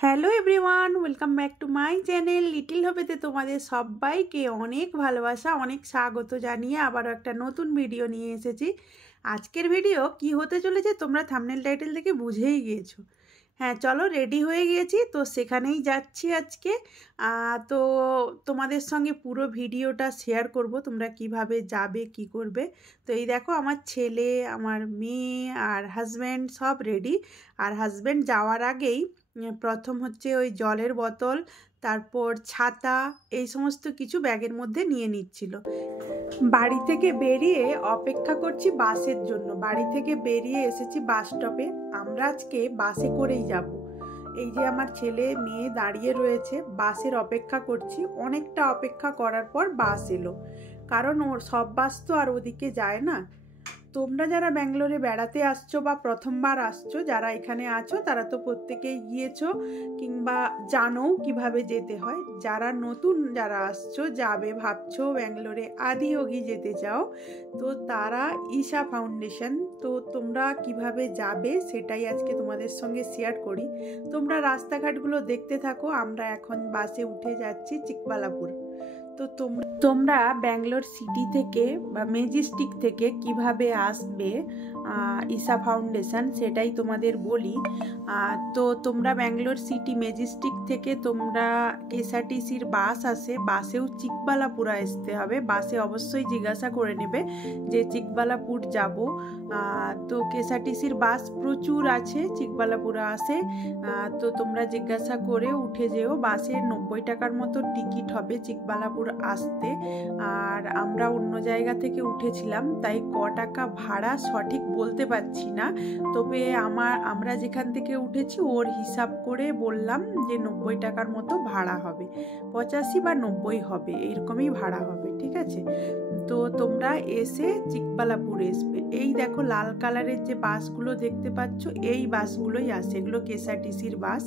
Hello everyone, welcome back to my channel little হবেতে তোমাদের সবাইকে অনেক ভালোবাসা, অনেক স্বাগত জানিয়ে আবারও একটা নতুন ভিডিও নিয়ে এসেছি। আজকের ভিডিও কি হতে চলেছে তোমরা থাম্বনেল টাইটেল থেকে বুঝেই গিয়েছো। হ্যাঁ, চলো রেডি হয়ে গিয়েছি, তো সেখানেই যাচ্ছি আজকে। তো তোমাদের সঙ্গে পুরো ভিডিওটা শেয়ার করব, তোমরা কিভাবে যাবে কি করবে। তো এই দেখো, আমার ছেলে, আমার মেয়ে আর হাজব্যান্ড সব রেডি। আর হাজব্যান্ড যাওয়ার আগেই প্রথম হচ্ছে ওই জলের বোতল, তারপর ছাতা, এই সমস্ত কিছু ব্যাগের মধ্যে নিয়ে নিচ্ছিল। বাড়ি থেকে বেরিয়ে অপেক্ষা করছি বাসের জন্য। বাড়ি থেকে বেরিয়ে এসেছি বাস স্টপে। আমরা আজকে বাসে করেই যাব। এই যে আমার ছেলে মেয়ে দাঁড়িয়ে রয়েছে, বাসের অপেক্ষা করছি। অনেকটা অপেক্ষা করার পর বাস এলো, কারণ ওর সব বাস তো আর ওদিকে যায় না। তোমরা যারা ব্যাঙ্গালোরে বেড়াতে আসছো বা প্রথমবার আসছো, যারা এখানে আছো তারা তো প্রত্যেকেই গিয়েছো কিংবা জানো কিভাবে যেতে হয়। যারা নতুন যারা আসছো, যাবে ভাবছো ব্যাঙ্গালোরে আদিয়োগী যেতে চাও, তো তারা ঈশা ফাউন্ডেশন, তো তোমরা কিভাবে যাবে সেটাই আজকে তোমাদের সঙ্গে শেয়ার করি। তোমরা রাস্তাঘাটগুলো দেখতে থাকো। আমরা এখন বাসে উঠে যাচ্ছি চিকবালাপুর। তো তোমরা ব্যাঙ্গালোর সিটি থেকে বা মেজেস্টিক থেকে কিভাবে আসবে ঈশা ফাউন্ডেশন সেটাই তোমাদের বলি। তো তোমরা ব্যাঙ্গালোর সিটি মেজেস্টিক থেকে তোমরা কেএসআরটিসির বাস আসে, বাসেও চিকবালাপুর আসতে হবে। বাসে অবশ্যই জিজ্ঞাসা করে নেবে যে চিকবালাপুর যাব। তো কেএসআরটিসির বাস প্রচুর আছে, চিকবালাপুরে আসে। তো তোমরা জিজ্ঞাসা করে উঠে যেও। বাসে 90 টাকার মতো টিকিট হবে চিকবালাপুর আসতে। আর আমরা অন্য জায়গা থেকে উঠেছিলাম, তাই ক টাকা ভাড়া সঠিক বলতে পারছি না। তবে আমরা যেখান থেকে উঠেছি ওর হিসাব করে বললাম যে 90 টাকার মতো ভাড়া হবে, 85 বা 90 হবে, এরকমই ভাড়া হবে, ঠিক আছে। তো তোমরা এসে চিকবালাপুর আসবে। এই দেখো লাল কালারের যে বাসগুলো দেখতে পাচ্ছ, এই বাসগুলোই আসে, এগুলো কেএসআরটিসির বাস।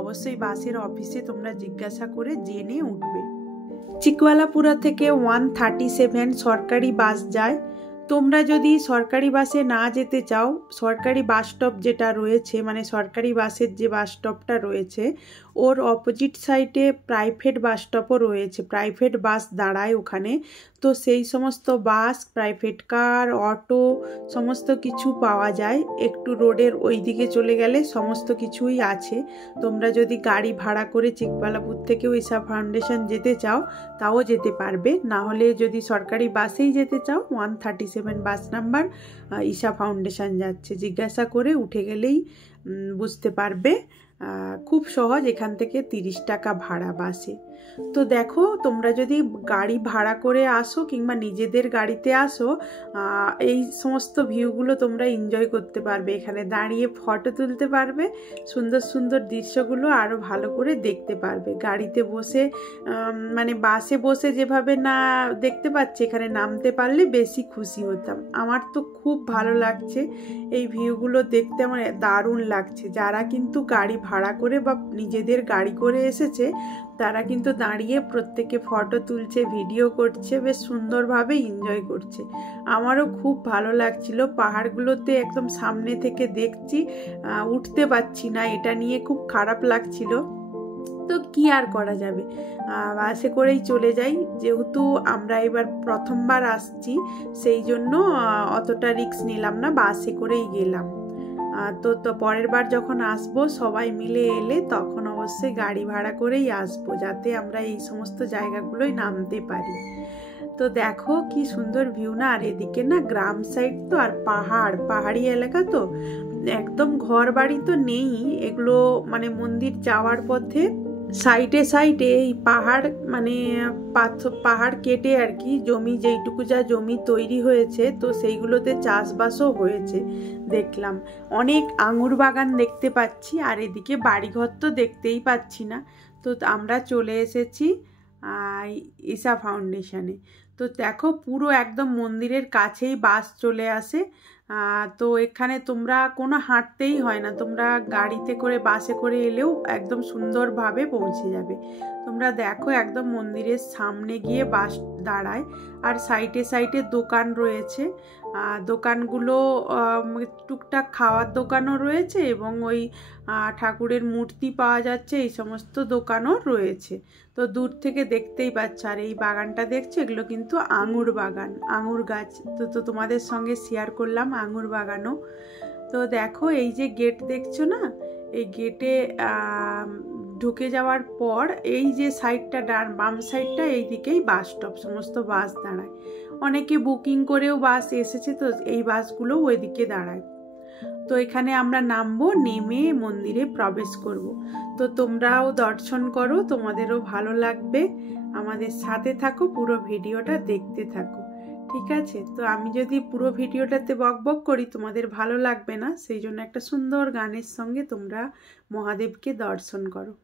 অবশ্যই বাসের অফিসে তোমরা জিজ্ঞাসা করে জেনে উঠবে। চিকবালাপুরা থেকে 137 সরকারি বাস যায়। তোমরা যদি সরকারি বাসে না যেতে চাও, সরকারি বাস স্টপ যেটা রয়েছে, মানে সরকারি বাসের যে বাস স্টপটা রয়েছে ওর অপোজিট সাইডে প্রাইভেট বাস স্টপও রয়েছে, প্রাইভেট বাস দাঁড়ায় ওখানে। তো সেই সমস্ত বাস, প্রাইভেট কার, অটো সমস্ত কিছু পাওয়া যায়। একটু রোডের ওই দিকে চলে গেলে সমস্ত কিছুই আছে। তোমরা যদি গাড়ি ভাড়া করে চিকবালাপুর থেকেও ঈশা ফাউন্ডেশন যেতে চাও তাও যেতে পারবে। না হলে যদি সরকারি বাসেই যেতে চাও, 137 বাস নাম্বার ঈশা ফাউন্ডেশন যাচ্ছে, জিজ্ঞাসা করে উঠে গেলেই বুঝতে পারবে। খুব সহজ, এখান থেকে 30 টাকা ভাড়া বাসে। তো দেখো, তোমরা যদি গাড়ি ভাড়া করে আসো কিংবা নিজেদের গাড়িতে আসো, এই সমস্ত ভিউগুলো তোমরা এনজয় করতে পারবে। এখানে দাঁড়িয়ে ফটো তুলতে পারবে, সুন্দর সুন্দর দৃশ্যগুলো আরও ভালো করে দেখতে পারবে। গাড়িতে বসে মানে বাসে বসে যেভাবে না দেখতে পাচ্ছি, এখানে নামতে পারলে বেশি খুশি হতাম। আমার তো খুব ভালো লাগছে এই ভিউগুলো দেখতে, আমার দারুণ লাগছে। যারা কিন্তু গাড়ি ভাড়া করে বা নিজেদের গাড়ি করে এসেছে তারা কিন্তু দাঁড়িয়ে প্রত্যেকে ফটো তুলছে, ভিডিও করছে, বেশ সুন্দরভাবে এনজয় করছে। আমারও খুব ভালো লাগছিল। পাহাড়গুলোতে একদম সামনে থেকে দেখছি, উঠতে পারছি না, এটা নিয়ে খুব খারাপ লাগছিল। তো কি আর করা যাবে, বাসে করেই চলে যাই। যেহেতু আমরা এবার প্রথমবার আসছি, সেই জন্য অতটা রিস্ক নিলাম না, বাসে করেই গেলাম। তো পরের বার যখন আসবো সবাই মিলে এলে তখন অবশ্যই গাড়ি ভাড়া করেই আসবো, যাতে আমরা এই সমস্ত জায়গাগুলোই নামতে পারি। তো দেখো কি সুন্দর ভিউ না। আর এদিকে না গ্রাম সাইড তো, আর পাহাড়ি এলাকা তো, একদম ঘর বাড়ি তো নেই এগুলো। মানে মন্দির যাওয়ার পথে সাইডে সাইডে এই পাহাড়, মানে পাহাড় কেটে আর কি জমি, যেইটুকু যা জমি তৈরি হয়েছে, তো সেইগুলোতে চাষবাসও হয়েছে দেখলাম। অনেক আঙুর বাগান দেখতে পাচ্ছি। আর এদিকে বাড়িঘর তো দেখতেই পাচ্ছি না। তো আমরা চলে এসেছি ঈশা ফাউন্ডেশনে। তো দেখো পুরো একদম মন্দিরের কাছেই বাস চলে আসে। তো এখানে তোমরা কোনো হাঁটতেই হয় না, তোমরা গাড়িতে করে বাসে করে এলেও একদম সুন্দরভাবে পৌঁছে যাবে। তো তোমরা দেখো একদম মন্দিরের সামনে গিয়ে বাস দাঁড়ায়, আর সাইডে সাইডে দোকান রয়েছে। দোকানগুলো টুকটাক খাওয়ার দোকানও রয়েছে এবং ওই ঠাকুরের মূর্তি পাওয়া যাচ্ছে, এই সমস্ত দোকানও রয়েছে। তো দূর থেকে দেখতেই পাচ্ছ। আর এই বাগানটা দেখছো, এগুলো কিন্তু আঙুর বাগান, আঙুর গাছ। তো তোমাদের সঙ্গে শেয়ার করলাম আঙুর বাগানও। তো দেখো এই যে গেট দেখছো না, এই গেটে ঢুকে যাওয়ার পর এই যে সাইডটা বাম সাইডটা, এই দিকেই বাস স্টপ, সমস্ত বাস দাঁড়ায়। অনেকে বুকিং করেও বাস এসেছে, তো এই বাসগুলো ওইদিকে দাঁড়ায়। তো এখানে আমরা নামবো, নেমে মন্দিরে প্রবেশ করব। তো তোমরাও দর্শন করো, তোমাদেরও ভালো লাগবে। আমাদের সাথে থাকো, পুরো ভিডিওটা দেখতে থাকো, ঠিক আছে? তো আমি যদি পুরো ভিডিওটাতে বকবক করি তোমাদের ভালো লাগবে না, সেই জন্য একটা সুন্দর গানের সঙ্গে তোমরা মহাদেবকে দর্শন করো।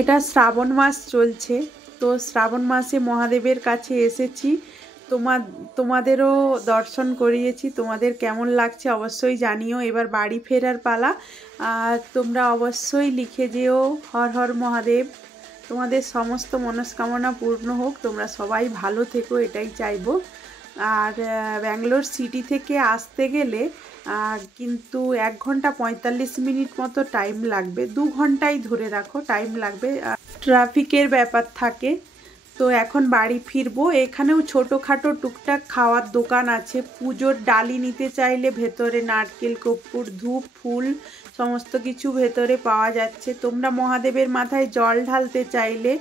এটা শ্রাবণ মাস চলছে, তো শ্রাবণ মাসে মহাদেবের কাছে এসেছি। তোমাদেরও দর্শন করিয়েছি, তোমাদের কেমন লাগছে অবশ্যই জানিও। এবার বাড়ি ফেরার পালা। আর তোমরা অবশ্যই লিখে যেও হর হর মহাদেব। তোমাদের সমস্ত মনস্কামনা পূর্ণ হোক, তোমরা সবাই ভালো থেকো, এটাই চাইবো। আর ব্যাঙ্গালোর সিটি থেকে আসতে গেলে কিন্তু 1 ঘন্টা 45 মিনিট মতো টাইম লাগবে, 2 ঘন্টাই ধরে রাখো টাইম লাগবে, ট্রাফিকের ব্যাপার থাকে। তো এখন বাড়ি ফিরবো। এখানেও ছোটোখাটো টুকটাক খাওয়ার দোকান আছে। পুজোর ডালি নিতে চাইলে ভেতরে নারকেল, কর্পূর, ধূপ, ফুল সমস্ত কিছু ভেতরে পাওয়া যাচ্ছে। তোমরা মহাদেবের মাথায় জল ঢালতে চাইলে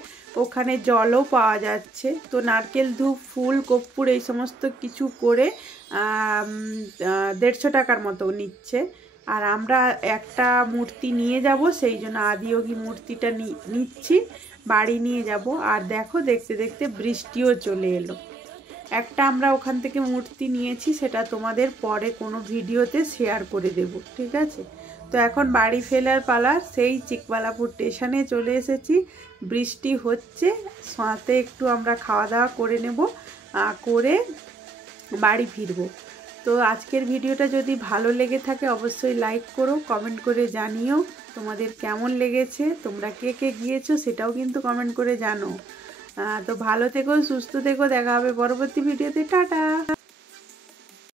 ওখানে জলও পাওয়া যাচ্ছে। তো নারকেল, ধূপ, ফুল, কর্পূর এই সমস্ত কিছু করে 150 টাকার মতো নিচ্ছে। আর আমরা একটা মূর্তি নিয়ে যাব, সেই জন্য আদিযোগী মূর্তিটা নিচ্ছি, বাড়ি নিয়ে যাব। আর দেখো দেখতে দেখতে বৃষ্টিও চলে এলো। একটা আমরা ওখান থেকে মূর্তি নিয়েছি, সেটা তোমাদের পরে কোনো ভিডিওতে শেয়ার করে দেব, ঠিক আছে? তো এখন বাড়ি ফেরার পালা। সেই চিকবালাপুর স্টেশনে চলে এসেছি, বৃষ্টি হচ্ছে, সাথে একটু আমরা খাওয়া দাওয়া করে নেব, করে বাড়ি ফিরবো। তো আজকের ভিডিওটা যদি ভালো লেগে থাকে অবশ্যই লাইক করো, কমেন্ট করে জানিও তোমাদের কেমন লেগেছে, তোমরা কে কে গিয়েছো সেটাও কিন্তু কমেন্ট করে জানো। তো ভালো থেকো, সুস্থ থেকো, দেখা হবে পরবর্তী ভিডিওতে। টাটা।